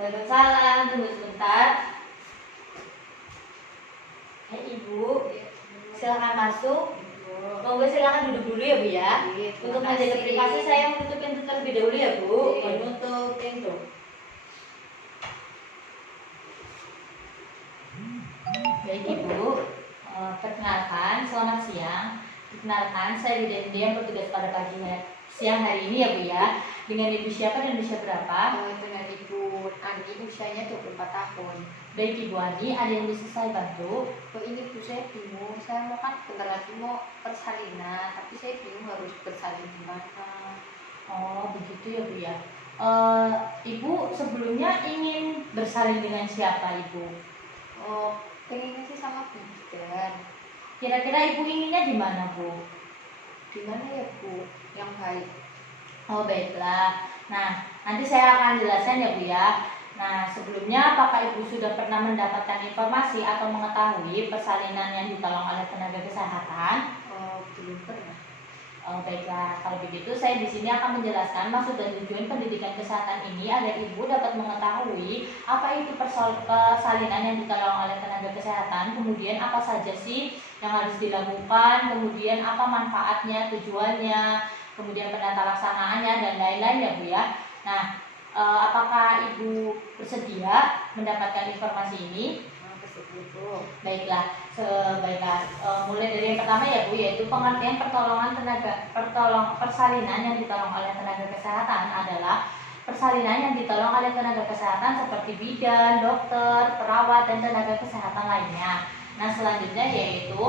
Waalaikumsalam, tunggu sebentar. Ibu, silakan masuk. Monggo silakan duduk dulu ya Bu ya. Untuk menjaga privasi saya menutup pintu terlebih dahulu ya Bu. Menutup pintu. Baik Ibu, perkenalkan, selamat siang. Perkenalkan, saya Widya yang bertugas pada siang hari ini ya Bu ya. Dengan Ibu siapa dan usia berapa? Dengan Ibu Ani, usianya 24 tahun. Baik Ibu Ani, ada yang bisa saya bantu? Ini Bu, saya bingung. Saya mau kan bentar lagi mau persalinan, tapi saya bingung harus bersalin di mana. Oh begitu ya Bu ya. Ibu sebelumnya ingin bersalin dengan siapa Ibu? Pengennya sih sama bidan. Kira-kira Ibu inginnya di mana Bu? Di mana ya Bu? Yang baik. Oh baiklah. Nah nanti saya akan jelaskan ya Bu ya. Nah sebelumnya apakah Ibu sudah pernah mendapatkan informasi atau mengetahui persalinan yang ditolong oleh tenaga kesehatan? Belum pernah. Oh, baiklah, kalau begitu saya di sini akan menjelaskan maksud dan tujuan pendidikan kesehatan ini agar Ibu dapat mengetahui apa itu persalinan yang ditolong oleh tenaga kesehatan, kemudian apa saja sih yang harus dilakukan, kemudian apa manfaatnya, tujuannya, kemudian penata laksanaannya dan lain-lain ya Bu ya. Nah, apakah Ibu bersedia mendapatkan informasi ini? Baiklah, mulai dari yang pertama ya Bu, yaitu pengertian persalinan yang ditolong oleh tenaga kesehatan adalah persalinan yang ditolong oleh tenaga kesehatan seperti bidan, dokter, perawat, dan tenaga kesehatan lainnya. Nah selanjutnya yaitu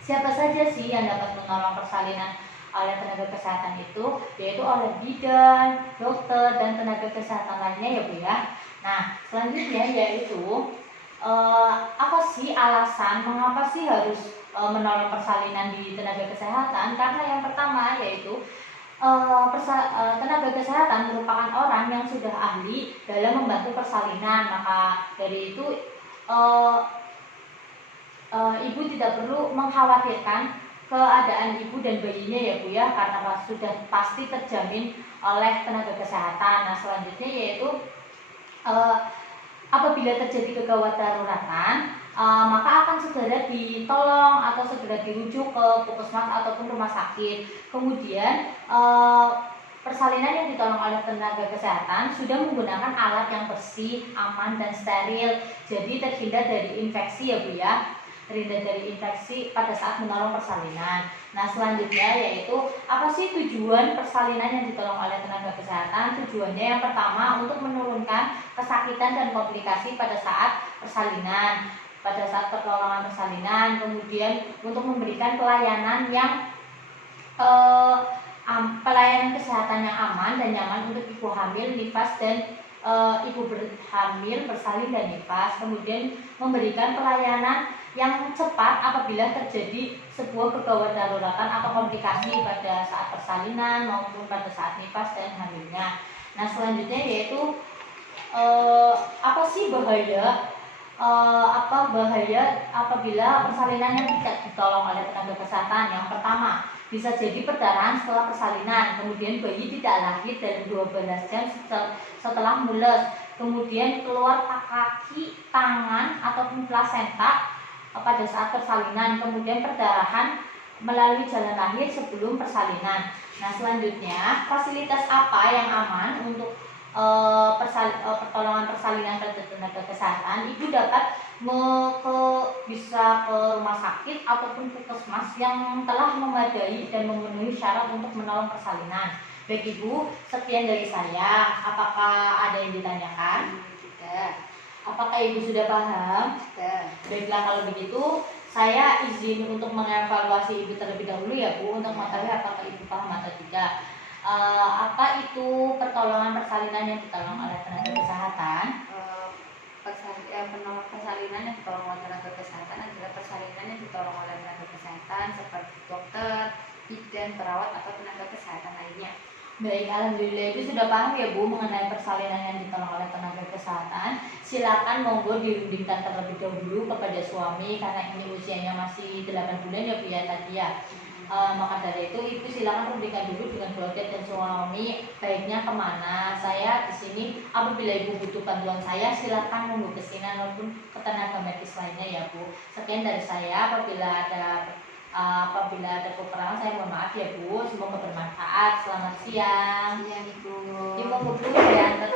siapa saja sih yang dapat menolong persalinan oleh tenaga kesehatan itu, yaitu oleh bidan, dokter, dan tenaga kesehatan lainnya ya Bu ya. Nah selanjutnya yaitu apa sih alasan mengapa sih harus menolong persalinan di tenaga kesehatan? Karena yang pertama yaitu tenaga kesehatan merupakan orang yang sudah ahli dalam membantu persalinan. Maka dari itu Ibu tidak perlu mengkhawatirkan keadaan ibu dan bayinya ya Bu ya, karena sudah pasti terjamin oleh tenaga kesehatan. Nah selanjutnya yaitu apabila terjadi kegawat daruratan, maka akan segera ditolong atau segera dirujuk ke puskesmas ataupun rumah sakit. Kemudian persalinan yang ditolong oleh tenaga kesehatan sudah menggunakan alat yang bersih, aman, dan steril. Jadi terhindar dari infeksi ya Bu ya, terhindar dari infeksi pada saat menolong persalinan. Nah selanjutnya yaitu apa sih tujuan persalinan yang ditolong oleh tenaga kesehatan? Tujuannya yang pertama untuk menurunkan kesakitan dan komplikasi pada saat persalinan, pada saat pertolongan persalinan. Kemudian untuk memberikan pelayanan yang pelayanan kesehatan yang aman dan nyaman untuk ibu hamil, nifas, dan ibu hamil, bersalin, dan nifas. Kemudian memberikan pelayanan yang cepat apabila terjadi sebuah kegawat daruratan atau komplikasi pada saat persalinan maupun pada saat nifas dan hamilnya. Nah selanjutnya yaitu apa sih bahaya apabila persalinan yang tidak ditolong oleh tenaga kesehatan? Yang pertama, bisa jadi perdarahan setelah persalinan, kemudian bayi tidak lahir dalam 12 jam setelah mules, kemudian keluar kaki, tangan, ataupun plasenta pada saat persalinan, kemudian perdarahan melalui jalan lahir sebelum persalinan. Nah selanjutnya, fasilitas apa yang aman untuk pertolongan persalinan pada tenaga kesehatan? Ibu dapat bisa ke rumah sakit ataupun puskesmas yang telah memadai dan memenuhi syarat untuk menolong persalinan. Baik Ibu, sekian dari saya. Apakah ada yang ditanyakan? Tidak. Apakah Ibu sudah paham? Tidak. Baiklah kalau begitu saya izin untuk mengevaluasi Ibu terlebih dahulu ya Bu, untuk mengetahui apakah Ibu paham atau tidak. Apa itu pertolongan persalinan yang ditolong oleh tenaga kesehatan? Persalinan yang ditolong oleh tenaga kesehatan adalah persalinan yang ditolong oleh tenaga kesehatan seperti dokter, bidan, perawat, atau tenaga kesehatan lainnya. Baik, alhamdulillah Ibu sudah paham ya Bu mengenai persalinan yang ditolong oleh tenaga kesehatan. Silakan monggo dirundingkan terlebih dahulu kepada suami karena ini usianya masih 8 bulan ya Bu ya tadi ya. Maka dari itu ibu silakan rundingkan dulu dengan keluarga dan suami baiknya kemana. Saya di sini apabila ibu butuh bantuan saya silakan menghubungi ke sini maupun ke tenaga medis lainnya ya Bu. Sekian dari saya. Apabila ada kekurangan saya mohon maaf ya Bu. Semoga bermanfaat. Selamat siang. Iya Ibu. Ibu Bu ya.